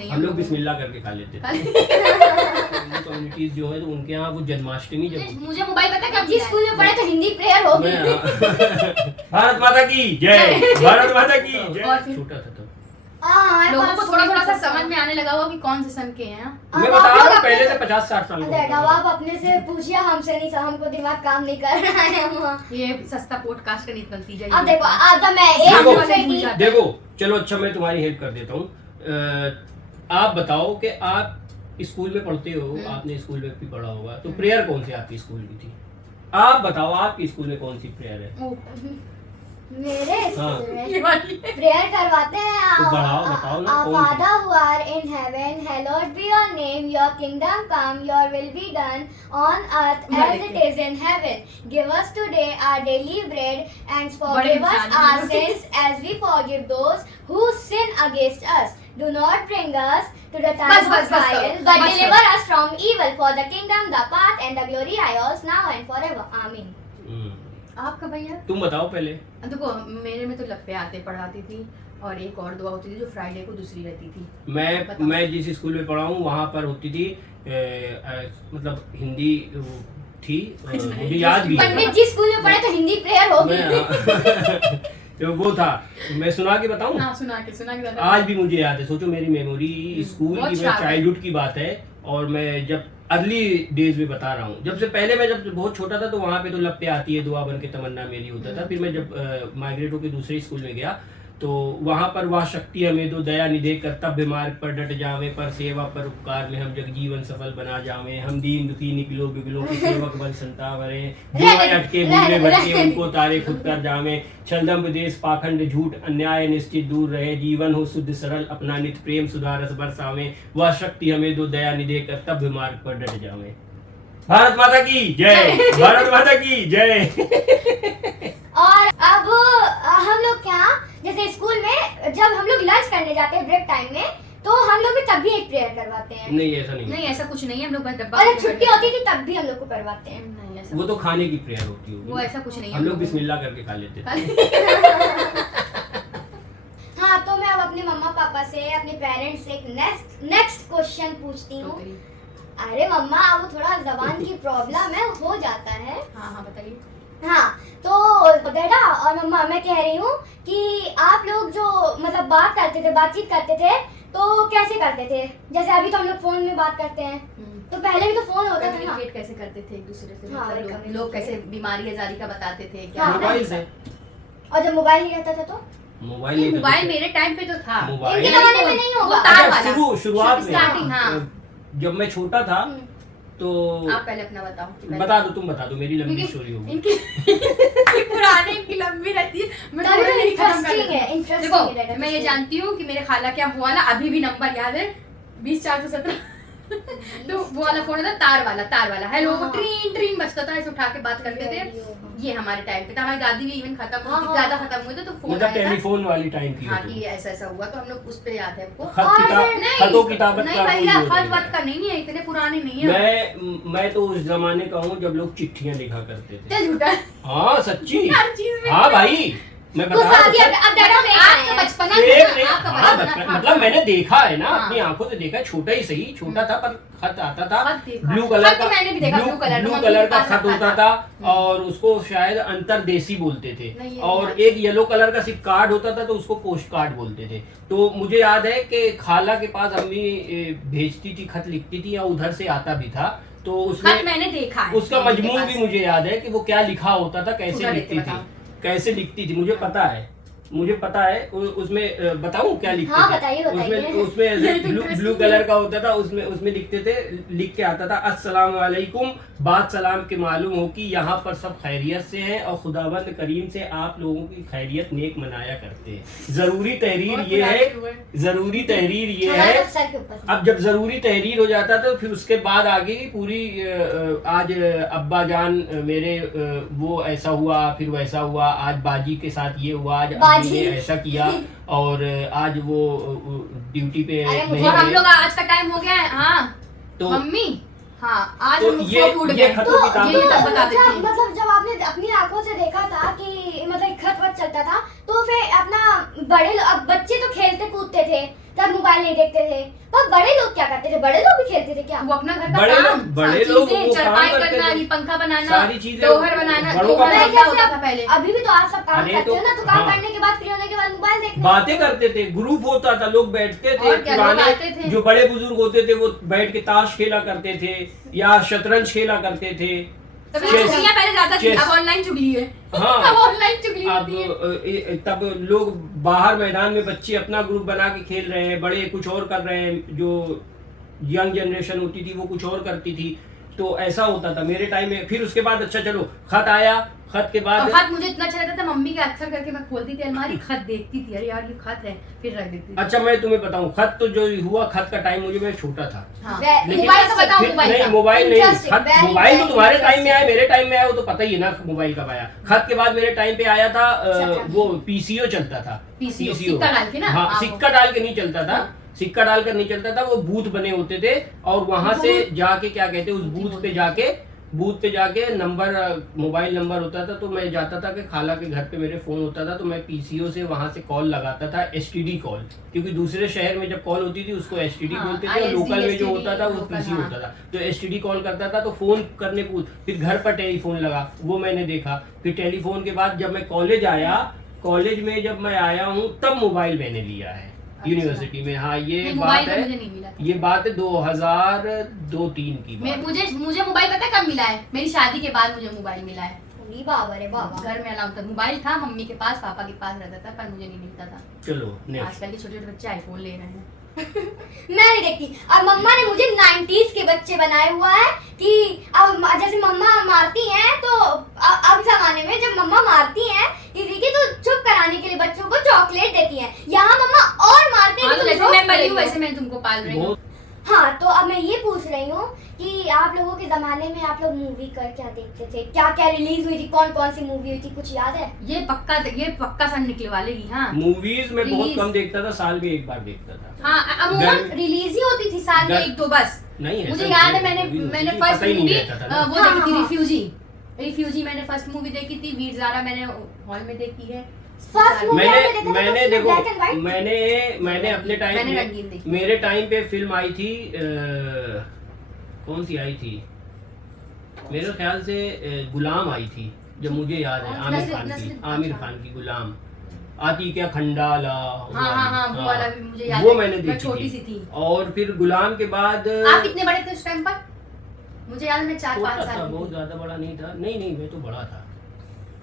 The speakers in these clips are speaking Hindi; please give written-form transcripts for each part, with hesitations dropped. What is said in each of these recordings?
हम लोग बिस्मिल्लाह करके खा लेते थे। कम्युनिटीज जो है तो उनके यहाँ वो जन्माष्टमी जब मुझे मोबाइल पता कब जिस स्कूल में पढ़े तो हिंदी प्रेयर हो गई। भारत माता की जय, भारत माता की जय। छोटा था तब लोगों को थोड़ा थोड़ा सा समझ में आने लगा हुआ कि कौन से सन के हैं। मैं बता रहा हूँ पहले से 50-60 साल अब आप अपने से पूछिए, हमसे नहीं, हमको दिमाग काम नहीं कर रहा है। ये सस्ता पॉडकास्ट का नतीजा। अब देखो अब मैं देखो चलो अच्छा मैं तुम्हारी हेल्प कर देता हूँ। आप बताओ कि आप स्कूल में पढ़ते हो, आपने स्कूल में भी पढ़ा होगा, तो प्रेयर कौन सी आपकी स्कूल की थी? आप बताओ आपकी स्कूल में कौन सी प्रेयर है? मेरे स्कूल में प्रेयर करवाते हैं। तो बताओ ना कौन सी? Father who are in heaven, hallowed be your name, your kingdom come, your will be done on earth as it is in heaven. Give us today our daily bread and forgive us our sins as we forgive those who sin against us. Do not bring us to the time of trial, but deliver us from evil. For the kingdom, the power and the glory are yours now and forever. Amen. आपका भैया तुम बताओ पहले। देखो मेरे में तो लप्पे आते पढ़ाती थी और एक और दुआ होती थी जो फ्राइडे को दूसरी रहती थी। मैं जिस स्कूल में पढ़ा हूँ वहाँ पर होती थी मतलब हिंदी थी, मुझे याद भी है। पंडित जी स्कूल में पढ़े तो हिंदी प्रेयर हो गई। वो था, मैं सुना के बताऊं? हाँ, सुना के आज भी मुझे याद है। सोचो मेरी मेमोरी स्कूल की, चाइल्डहुड की बात है और मैं जब अर्ली डेज में बता रहा हूँ। जब से पहले मैं जब बहुत छोटा था तो वहाँ पे तो लप्पे आती है, दुआ बन के तमन्ना मेरी होता था। फिर मैं जब माइग्रेट होकर दूसरे स्कूल में गया तो वहाँ पर वह शक्ति हमें दो, दया निधे कर्तव्य मार्ग पर डट जावे, पर सेवा पर उपकार में हम जग जीवन सफल बना जावे। हम दीन दुखी निकलो बिगलो की सेवक बल संता भरे, जो अटके भूले भटके उनको तारे खुद कर जावे। छलदम विदेश पाखंड झूठ अन्याय निश्चित दूर रहे, जीवन हो शुद्ध सरल अपना नित प्रेम सुधारस बरसावे। वह शक्ति हमें दो, दया निधे कर्तव्य मार्ग पर डट जावे। भारत माता की जय, भारत माता की जय। और अब हम लोग क्या, जैसे स्कूल में जब हम लोग लंच करने जाते हैं ब्रेक टाइम में, तो हम लोग भी तब भी एक प्रेयर करवाते हैं। नहीं ऐसा नहीं ऐसा कुछ नहीं है। हम लोग बस डब्बा और छुट्टी होती थी तब भी हम लोग को करवाते हैं। नहीं ऐसा वो तो खाने की प्रेयर होती होगी। वो ऐसा कुछ नहीं है। हम लोग बिस्मिल्लाह करके खा लेते थे। हाँ, तो मैं अब अपने मम्मा पापा से, अपने पेरेंट्स से एक नेक्स्ट क्वेश्चन पूछती हूँ। अरे मम्मा, अब थोड़ा जबान की प्रॉब्लम है, हो जाता है। हाँ बताइए। हाँ, तो डैडा और मम्मा, मैं कह रही हूँ कि आप लोग जो मतलब बातचीत करते थे तो कैसे करते थे? जैसे अभी तो हम लोग फोन में बात करते हैं, तो पहले भी तो फोन होता था ना। कम्युनिकेट कैसे करते थे एक दूसरे से? हाँ, मतलब लोग कैसे बीमारी आजारी का बताते थे क्या? हाँ, मोबाइल से। और जब मोबाइल नहीं रहता था तो मोबाइल मेरे टाइम पे तो था। इनके जमाने में नहीं होगा। तार वाला। शुरुआत में स्टार्टिंग। हाँ, जब मैं छोटा था तो आप पहले अपना बताओ। बता दो, तुम बता दो, मेरी लंबी स्टोरी होगी। इनकी पुराने इनकी लंबी रहती है। देखो, मैं ये जानती हूँ कि मेरे खाला क्या वो वाला अभी भी नंबर याद है, 20-417। तो वो वाला फोन था, तार वाला हेलो ट्रीन ट्रीन बजता था, ऐसे उठा के बात करते थे। ये हमारे टाइम पे था। हमारी दादी भी इवन ज्यादा खत्म हुए थे तो फोन मतलब टेलीफोन वाली टाइम की। हाँ, कि ऐसा हुआ तो हम लोग उस पे याद है हमको। खतों किताबत नहीं भैया, खत वत का नहीं है, इतने पुराने नहीं है। मैं तो उस जमाने का हूँ जब लोग चिट्ठियाँ लिखा करते थे। झूठा। हाँ सच्ची। हर चीज में। हाँ भाई, मैं बता रहा हूँ। आपका बचपना मतलब मैंने देखा है ना, अपनी आंखों से देखा। छोटा ही सही, छोटा था पर खत आता था। ब्लू कलर का, मैंने भी देखा। ब्लू कलर का खत होता था और उसको शायद अंतरदेशी बोलते थे। और एक येलो कलर का सिर्फ कार्ड होता था तो उसको पोस्ट कार्ड बोलते थे। तो मुझे याद है कि खाला के पास अम्मी भेजती थी, खत लिखती थी या उधर से आता भी था। तो उसमें मैंने देखा है। उसका मजमून भी मुझे याद है कि वो क्या लिखा होता था, कैसे लिखती थी मुझे पता है। उसमें बताऊं क्या लिखते थे? बताइए। उसमें ब्लू कलर का होता था, उसमें लिखते थे, लिख के आता था अस्सलाम वालेकुम, बात सलाम के मालूम हो कि यहाँ पर सब खैरियत से हैं और खुदावंद करीम से आप लोगों की खैरियत नेक मनाया करते हैं। जरूरी तहरीर ये है। अब जब जरूरी तहरीर हो जाता तो फिर उसके बाद आगे की पूरी आज अब्बा जान मेरे वो ऐसा हुआ, फिर वैसा हुआ, आज बाजी के साथ ये हुआ, आज ने ऐसा किया और आज वो ड्यूटी पे नहीं और हम लोग आज का टाइम हो गया है। हाँ तो मम्मी, हाँ आज तो हम ये उड़ गए। मतलब जब आपने अपनी आंखों से देखा था कि मतलब खत वत चलता था तो फिर अपना बच्चे तो खेलते कूदते थे, तब मोबाइल नहीं देखते थे। पर बड़े लोग क्या करते थे? बड़े लोग भी खेलते थे क्या? वो अपना घर का बड़े काम, लोग- बड़े सारी लोग चीजें, वो काम चारपाई करते करना, थे। ये पंखा बनाना, सारी चीजें दोहर बनाना, बड़ों का दोहर काम- क्या होता था पहले। अभी भी तो आप सब काम अरे करते तो- हो ना, तो काम हाँ। करने के बाद फ्री होने के बाद मोबाइल देखते बातें करते थे, ग्रुप होता था, लोग बैठते थे, और क्या, लोग आते थे। पुराने जो बड़े बुजुर्ग होते थे वो बैठ के ताश खेला करते थे या शतरंज खेला करते थे। तभी चेस- चुगलियां पहले ज्यादा थी, चेस- अब ऑनलाइन चुगली है। हाँ। अब ऑनलाइन चुगली अब होती है। तब लोग बाहर मैदान में बच्चे अपना ग्रुप बना के खेल रहे हैं, बड़े कुछ और कर रहे हैं, जो यंग जनरेशन होती थी वो कुछ और करती थी, तो ऐसा होता था मेरे टाइम में। फिर उसके बाद अच्छा चलो खत आया, खत के बाद और खत मुझे इतना अच्छा लगता था, मम्मी के अक्सर करके मैं खोलती थी अलमारी, खत देखती थी, अरे यार ये खत है, फिर रख देती थी। अच्छा मैं तुम्हें बताऊं, खत तो जो हुआ, खत का टाइम मुझे मैं छोटा था। हाँ। लेकिन- मोबाइल का बताओ, फिर- मोबाइल नहीं का। मोबाइल नहीं, Interesting, खत very, मोबाइल तो very तुम्हारे टाइम में आया, interesting. मेरे टाइम में आया वो तो पता ही है ना मोबाइल कब आया। खत के बाद मेरे टाइम पे आया था वो पीसीओ चलता था। PCO, सिक्का डाल के ना? हाँ हाँ, सिक्का डाल के नहीं चलता था, सिक्का डालकर नहीं चलता था, वो बूथ बने होते थे और वहां से जाके क्या कहते उस बूथ पे जाके नंबर, मोबाइल नंबर होता था, तो मैं जाता था कि खाला के घर पे मेरे फोन होता था, तो मैं पीसीओ से वहां से कॉल लगाता था, एसटीडी कॉल, क्योंकि दूसरे शहर में जब कॉल होती थी उसको एसटीडी हाँ, बोलते थे, और ISD, लोकल में जो STD, होता था वो लोकल, पीसीओ हाँ। होता था, तो एसटीडी कॉल करता था, तो फोन करने को फिर घर पर टेलीफोन लगा, वो मैंने देखा। फिर टेलीफोन के बाद जब मैं कॉलेज आया, कॉलेज में जब मैं आया हूँ तब मोबाइल मैंने लिया है यूनिवर्सिटी में। हाँ ये नहीं, बात मोबाइल तो है, मुझे नहीं मिला था। ये बात है 2002-3 की बात। मुझे मोबाइल पता है कब मिला है? मेरी शादी के बाद मुझे मोबाइल मिला है। अरे बाबा रे बाबा। घर में अलाउ था, मोबाइल था मम्मी के पास, पापा के पास रहता था, पर मुझे नहीं मिलता था। चलो नेक्स्ट। आजकल के छोटे छोटे बच्चे आईफोन ले रहे हैं। मैं नहीं देखती। और मम्मा ने मुझे 90s के बच्चे बनाए हुआ है कि अब जैसे मम्मा मारती हैं तो अब जमाने में जब मम्मा मारती हैं किसी की तो चुप कराने के लिए बच्चों को चॉकलेट देती हैं। यहाँ मम्मा और मारते हैं हाँ, कि तो तुम जैसे रोक मैं पली रही हूँ हो। वैसे मैं तुमको पाल रही हूँ। बहुत हाँ तो अब मैं ये पूछ रही हूँ कि आप लोगों के जमाने में आप लोग मूवी कर क्या देखते थे? क्या क्या रिलीज हुई थी? कौन कौन सी मूवी हुई थी? कुछ याद है? ये पक्का सन निकले वालेगी। हाँ मूवीज में बहुत Release। कम देखता था, साल में एक बार देखता था। हाँ अमूमन रिलीज ही होती थी साल में घर- 1-2 बस। नहीं ऐसा मुझे नहीं याद है movie होती मैंने थी, फर्स्ट पता ही नहीं मूवी रहता था ना। वो हाँ, देखी थी, हाँ। रिफ्यूजी मैंने फर्स्ट मूवी देखी थी। वीर ज़ारा मैंने हॉल में देखी है। फर्स्ट मूवी मैंने देखो ब्लैक एंड व्हाइट। मैंने अपने टाइम मैंने में, रंगीन देखी। मेरे टाइम पे फिल्म आई थी कौन सी आई थी, मेरे ख्याल से गुलाम आई थी, जब मुझे याद है, आमिर खान की, नस्ल- आमिर अच्छा। खान की गुलाम आती क्या खंडाला, हाँ वो वाला भी मुझे याद वो है। मैंने मैं देखी छोटी थी। सी थी। और फिर गुलाम के बाद आप कितने बड़े थे उस टाइम पर? मुझे याद है मैं 4-5 छोटा था, साल बहुत की थी। ज्यादा बड़ा नहीं था। नहीं मैं तो बड़ा था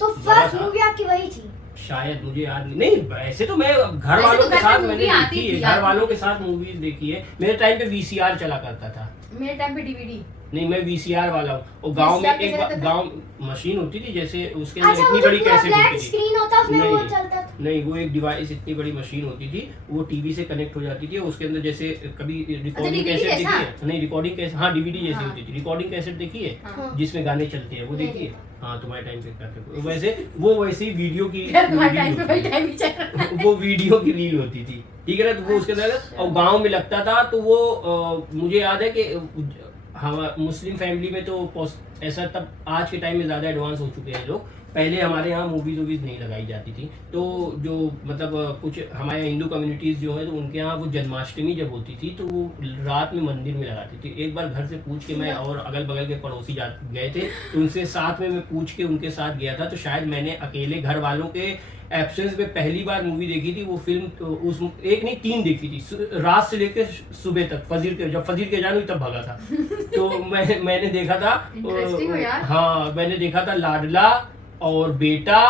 तो बड़ा फर्स्ट था। मूवी आपकी वही थी? शायद, मुझे याद नहीं वैसे तो मैं घर वैसे वालों तो के घर साथ पे मैंने movie आती देखी है, थी, घर आती वालों थी। के साथ मूवीज देखी है। मेरे टाइम पे वीसीआर चला करता था। मेरे टाइम पे डीवीडी। नहीं मैं वीसीआर वाला हूँ। और गांव में VCR एक कैसे रहता था? गांव मशीन होती थी, जैसे उसके अंदर अच्छा इतनी वो जो बड़ी पूरा कैसेट ब्लैक होती थी। स्क्रीन होता उसमें वो नहीं। चलता था। नहीं वो एक डिवाइस इतनी बड़ी मशीन होती थी, वो टीवी से कनेक्ट हो जाती थी। उसके अंदर जैसे कभी रिकॉर्डिंग DVD कैसेट देखी जैसा? है? नहीं रिकॉर्डिंग कैसेट, हाँ डीवीडी जैसी हाँ। होती थी। रिकॉर्डिंग कैसेट देखी है हाँ। जिसमें गाने चलते हैं, वो नहीं देखी है? देखा। हाँ तुम्हारे टाइम पे करते थे। वैसे वो वैसे ही वीडियो की तुम्हारे रील टाइम पे होती वही थी। टाइम ही चल रहा है। वो वीडियो की रील होती थी, ठीक है ना। तो वो उसके अंदर और गांव में लगता था, तो वो मुझे याद है कि हम मुस्लिम फैमिली में तो ऐसा, तब आज के टाइम में ज़्यादा एडवांस हो चुके हैं लोग। पहले हमारे यहाँ मूवीज वूवीज नहीं लगाई जाती थी, तो जो मतलब कुछ हमारे हिंदू कम्युनिटीज़ जो है तो उनके यहाँ वो जन्माष्टमी जब होती थी तो वो रात में मंदिर में लगाती थी। एक बार घर से पूछ के मैं और अगल बगल के पड़ोसी गए थे, तो उनसे साथ में मैं पूछ के उनके साथ गया था। तो शायद मैंने अकेले घर वालों के एब्सेंस में पहली बार मूवी देखी थी। वो फिल्म तो उस एक नहीं 3 देखी थी, रात से लेकर सुबह तक, फजीर के जब फजीर के जान तब भागा था। तो मैंने देखा था Interesting हो यार। हाँ मैंने देखा था लाडला और बेटा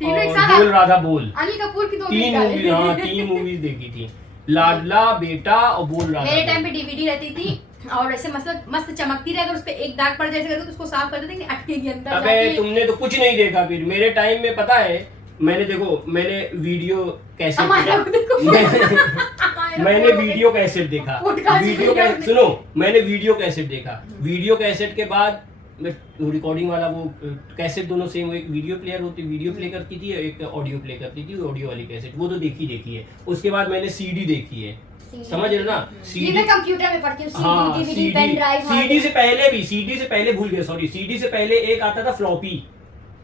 तीनों एक और साथ बोल राधा बोल। अनिल कपूर की 2 3 मूवी, हाँ 3 मूवीज देखी थी, लाडला बेटा और बोल राधा मेरे बोल। टाइम पे डीवीडी रहती थी और ऐसे मस्त चमकती रहे, अगर उस पे एक दाग पड़ जैसे करते तो उसको साफ कर देते कि अटकेगी अंदर अबे जाके। तुमने तो कुछ नहीं देखा। फिर मेरे टाइम में पता है, मैंने वीडियो कैसेट हमारा देखा। देखो। मैंने वीडियो कैसेट देखा। पॉडकास्ट वीडियो वीडियो सुनो, मैंने वीडियो कैसेट देखा। वीडियो कैसेट के बाद मैं रिकॉर्डिंग वाला वो कैसेट दोनों सेम, एक वीडियो प्लेयर होती, वीडियो प्ले करती थी, एक ऑडियो प्ले करती थी, ऑडियो वाली कैसेट, वो तो देखी है। उसके बाद मैंने सीडी देखी है, समझ रहे हो ना? ये सीडी, मैं कंप्यूटर में पढ़ती हूँ। हाँ CD, DVD, pen drive. CD से पहले भी, सीडी से पहले भूल गए, सॉरी, सीडी से पहले एक आता था फ्लॉपी,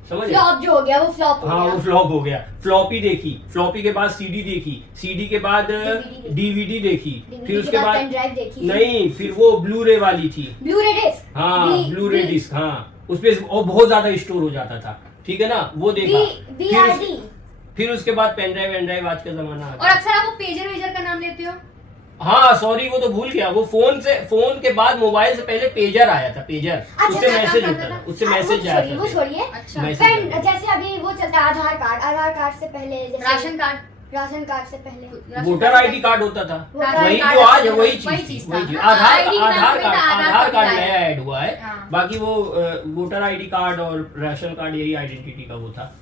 समझ गए? फ्लॉप जो हो गया वो फ्लॉप हो हाँ गया। वो फ्लॉप हो गया। फ्लॉपी देखी, फ्लॉपी के बाद सीडी देखी, सीडी के बाद DVD डीवीडी देखी, DVD फिर के उसके बाद बाद पेन ड्राइव देखी। नहीं, फिर वो ब्लू रे वाली थी। ब्लू रे डिस्क। हाँ ब्लू रे डिस्क, हाँ उसपे और बहुत ज्यादा स्टोर हो जाता था, ठीक है ना, वो देखा। BRD। फिर उसके बाद पेन ड्राइव वेन ड्राइव आज का जमाना आ और गया। अक्सर आप वो पेजर वेजर का नाम लेते हो। हाँ सॉरी वो तो भूल गया, वो फोन के बाद मोबाइल से पहले पेजर आया था, पेजर, अच्छा, उससे अच्छा, मैसेज अच्छा, होता था, अच्छा, उससे वो मैसेज छोड़िए, आया वो था। छोड़िए। अच्छा मैसेज पेन आया। जैसे अभी वो चलता है आधार कार्ड, आधार कार्ड से पहले जैसे राशन कार्ड, राशन कार्ड से पहले वोटर आईडी कार्ड होता था, वोटर वही ID जो आज है वही वही चीज चीज था। वही चीज। हाँ, आधार ID का नाम आधार पे था, card, Aadhaar Aadhaar card card नया ऐड हुआ है, हाँ। बाकी वो वोटर आईडी कार्ड और राशन कार्ड यही आइडेंटिटी का वो था।